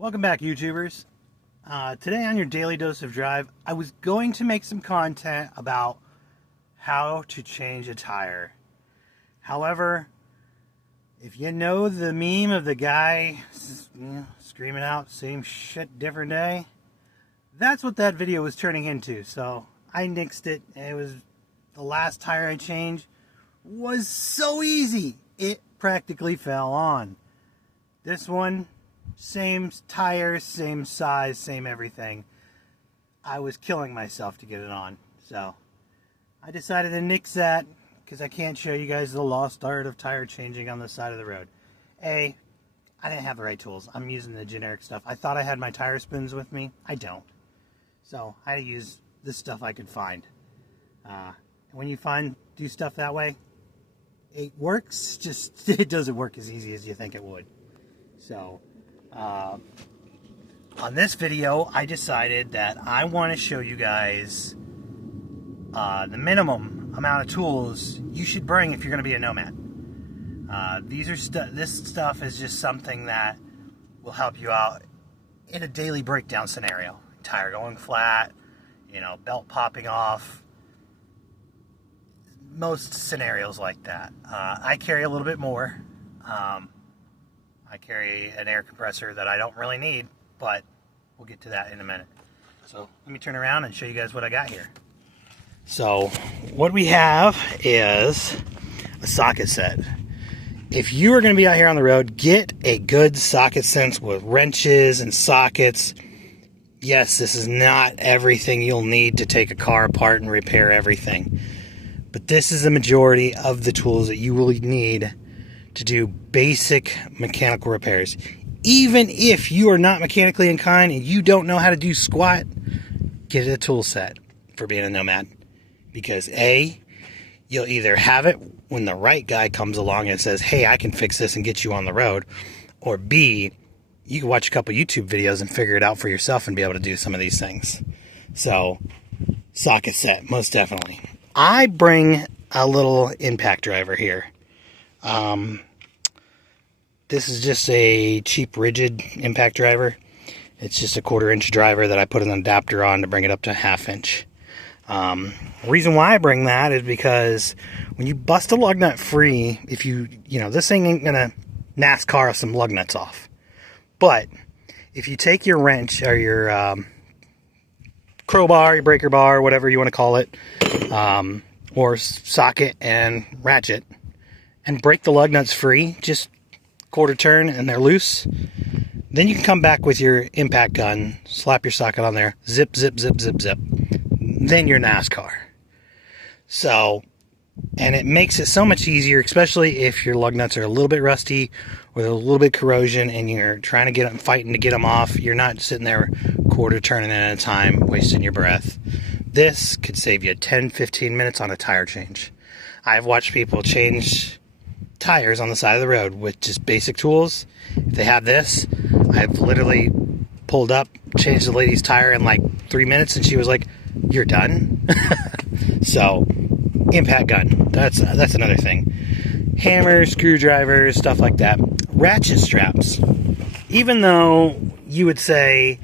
Welcome back, YouTubers. Today on your Daily Dose of Drive, I was going to make some content about how to change a tire. However, if you know the meme of the guy screaming out, same shit, different day, that's what that video was turning into. So I nixed it. It was the last tire I changed was so easy. It practically fell on. This one, same tire, same size, same everything. I was killing myself to get it on. So I decided to nix that because I can't show you guys the lost art of tire changing on the side of the road. I didn't have the right tools. I'm using the generic stuff. I thought I had my tire spoons with me. I don't. So I had to use the stuff I could find. When you do stuff that way, it works, just it doesn't work as easy as you think it would. So on this video, I decided that I want to show you guys the minimum amount of tools you should bring if you're going to be a nomad. This stuff is just something that will help you out in a daily breakdown scenario. Tire going flat, belt popping off. Most scenarios like that. I carry a little bit more. I carry an air compressor that I don't really need, but we'll get to that in a minute. So let me turn around and show you guys what I got here. So what we have is a socket set. If you are going to be out here on the road, get a good socket set with wrenches and sockets. Yes, this is not everything you'll need to take a car apart and repair everything. But this is the majority of the tools that you will need to do basic mechanical repairs. Even if you are not mechanically inclined and you don't know how to do squat, get a tool set for being a nomad. Because A, you'll either have it when the right guy comes along and says, hey, I can fix this and get you on the road. Or B, you can watch a couple YouTube videos and figure it out for yourself and be able to do some of these things. So, socket set, most definitely. I bring a little impact driver here. This is just a cheap rigid impact driver. It's just a 1/4 inch driver that I put an adapter on to bring it up to 1/2 inch. The reason why I bring that is because when you bust a lug nut free, if this thing ain't gonna NASCAR some lug nuts off. But if you take your wrench or your crowbar, your breaker bar, whatever you want to call it, or socket and ratchet, and break the lug nuts free, just 1/4 turn and they're loose, then you can come back with your impact gun, slap your socket on there, zip, zip, zip, zip, zip. Then you're NASCAR. So, and it makes it so much easier, especially if your lug nuts are a little bit rusty or a little bit corrosion and you're trying to get them, fighting to get them off. You're not sitting there 1/4 turning at a time, wasting your breath. This could save you 10-15 minutes on a tire change. I've watched people change tires on the side of the road with just basic tools. If they have this, I've literally pulled up, changed the lady's tire in like 3 minutes, and she was like, "You're done?" So, impact gun. That's another thing. Hammers, screwdrivers, stuff like that. Ratchet straps. Even though you would say,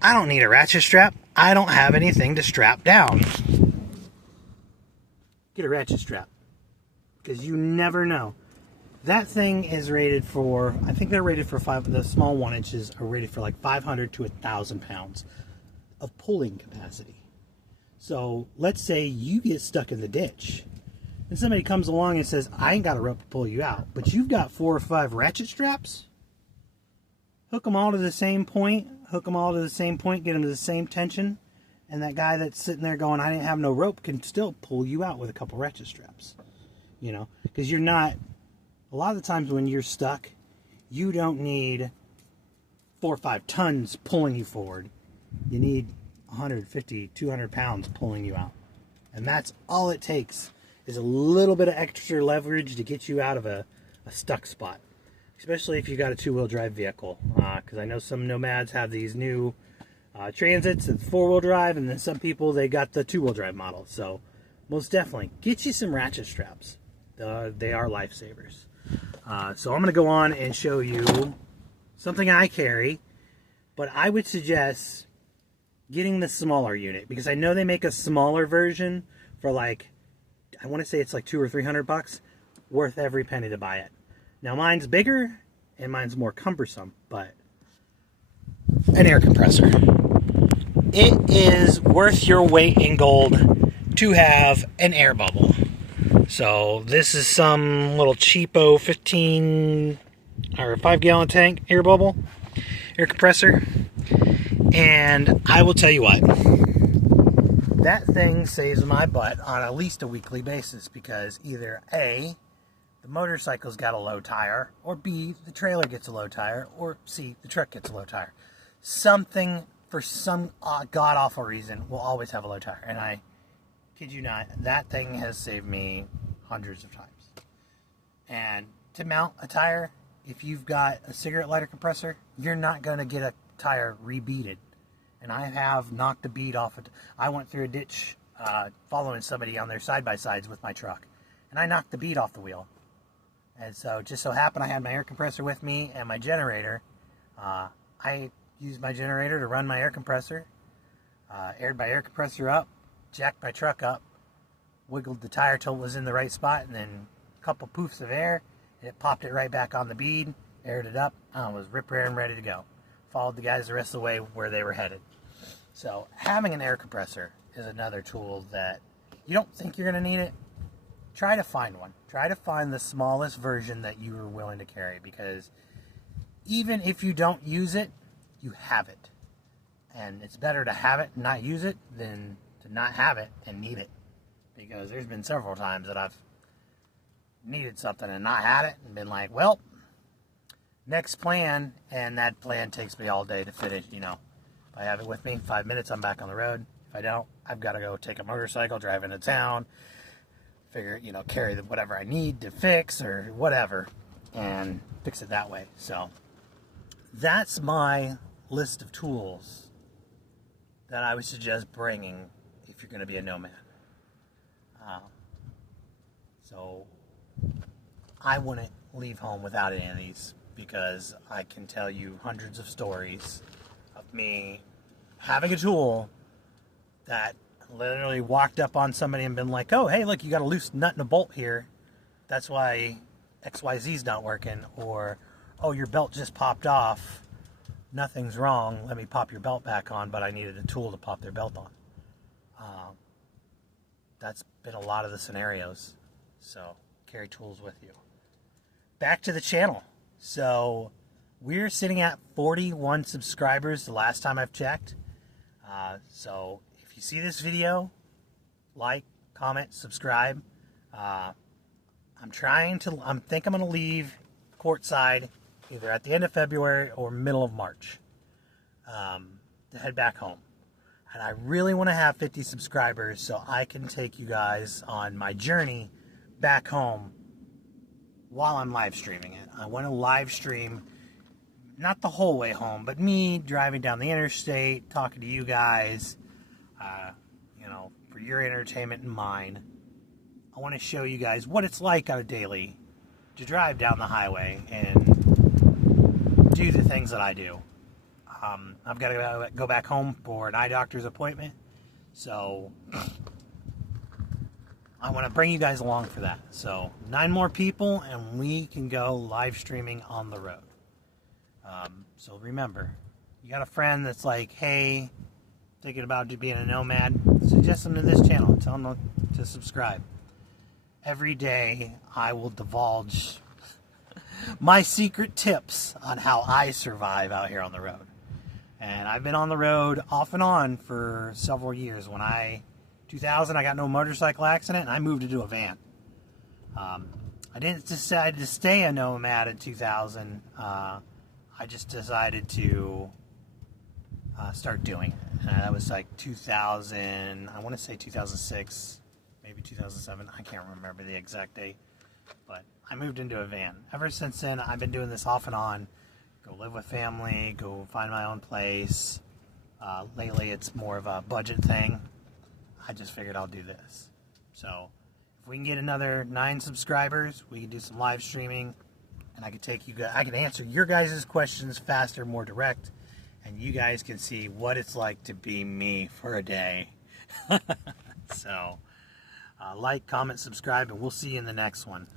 I don't need a ratchet strap, I don't have anything to strap down. Get a ratchet strap. Because you never know. That thing is rated for, I think they're rated for the small 1 inches are rated for like 500 to 1,000 pounds of pulling capacity. So let's say you get stuck in the ditch and somebody comes along and says, I ain't got a rope to pull you out, but you've got 4 or 5 ratchet straps. Hook them all to the same point, get them to the same tension, and that guy that's sitting there going, I didn't have no rope, can still pull you out with a couple ratchet straps. Because you're not, a lot of the times when you're stuck, you don't need 4 or 5 tons pulling you forward. You need 150, 200 pounds pulling you out. And that's all it takes, is a little bit of extra leverage to get you out of a stuck spot. Especially if you got a 2-wheel drive vehicle. Because I know some nomads have these new transits, it's 4-wheel drive, and then some people, they got the 2-wheel drive model. So most definitely, get you some ratchet straps. They are lifesavers. So I'm going to go on and show you something I carry But I would suggest getting the smaller unit, because I know they make a smaller version for like, I want to say it's like $200 or $300, worth every penny to buy it. Now mine's bigger and mine's more cumbersome, but an air compressor. It is worth your weight in gold to have an air bubble. So this is some little cheapo 15 or 5-gallon tank air bubble, air compressor. And I will tell you what, that thing saves my butt on at least a weekly basis, because either A, the motorcycle's got a low tire, or B, the trailer gets a low tire, or C, the truck gets a low tire. Something, for some god-awful reason, will always have a low tire. And I kid you not, that thing has saved me hundreds of times. And to mount a tire, if you've got a cigarette lighter compressor, you're not going to get a tire rebeaded. And I have knocked the bead off it. I went through a ditch following somebody on their side-by-sides with my truck, and I knocked the bead off the wheel. And so, just so happened I had my air compressor with me and my generator. I used my generator to run my air compressor, aired my air compressor up, jacked my truck up, wiggled the tire till it was in the right spot, and then a couple poofs of air, and it popped it right back on the bead, aired it up, and was rip-raring ready to go. Followed the guys the rest of the way where they were headed. So having an air compressor is another tool that you don't think you're going to need it. Try to find one. Try to find the smallest version that you are willing to carry, because even if you don't use it, you have it. And it's better to have it and not use it than to not have it and need it. Because there's been several times that I've needed something and not had it and been like, well, next plan, and that plan takes me all day to finish, you know. If I have it with me, 5 minutes, I'm back on the road. If I don't, I've got to go take a motorcycle, drive into town, figure, you know, carry whatever I need to fix or whatever, and fix it that way. So that's my list of tools that I would suggest bringing if you're going to be a nomad. So I wouldn't leave home without any of these, because I can tell you hundreds of stories of me having a tool that literally walked up on somebody and been like, oh, hey, look, you got a loose nut and a bolt here. That's why XYZ's not working. Or, oh, your belt just popped off. Nothing's wrong. Let me pop your belt back on, but I needed a tool to pop their belt on. That's been a lot of the scenarios. So carry tools with you. Back to the channel. So we're sitting at 41 subscribers the last time I've checked. So if you see this video, like, comment, subscribe. I think I'm going to leave courtside either at the end of February or middle of March to head back home. And I really want to have 50 subscribers so I can take you guys on my journey back home while I'm live streaming it. I want to live stream, not the whole way home, but me driving down the interstate, talking to you guys, you know, for your entertainment and mine. I want to show you guys what it's like on a daily to drive down the highway and do the things that I do. I've got to go back home for an eye doctor's appointment, so I want to bring you guys along for that. So 9 more people and we can go live streaming on the road. So remember, you got a friend that's like, hey, thinking about being a nomad, suggest them to this channel. Tell them to subscribe. Every day I will divulge my secret tips on how I survive out here on the road. And I've been on the road off and on for several years. When 2000, I got no motorcycle accident and I moved into a van. I didn't decide to stay a nomad in 2000. I just decided to start doing it. That was like 2000, I want to say 2006, maybe 2007. I can't remember the exact date. But I moved into a van. Ever since then, I've been doing this off and on. Go live with family, go find my own place. Lately, it's more of a budget thing. I just figured I'll do this. So, if we can get another 9 subscribers, we can do some live streaming, and I can answer your guys' questions faster, more direct, and you guys can see what it's like to be me for a day. So like, comment, subscribe, and we'll see you in the next one.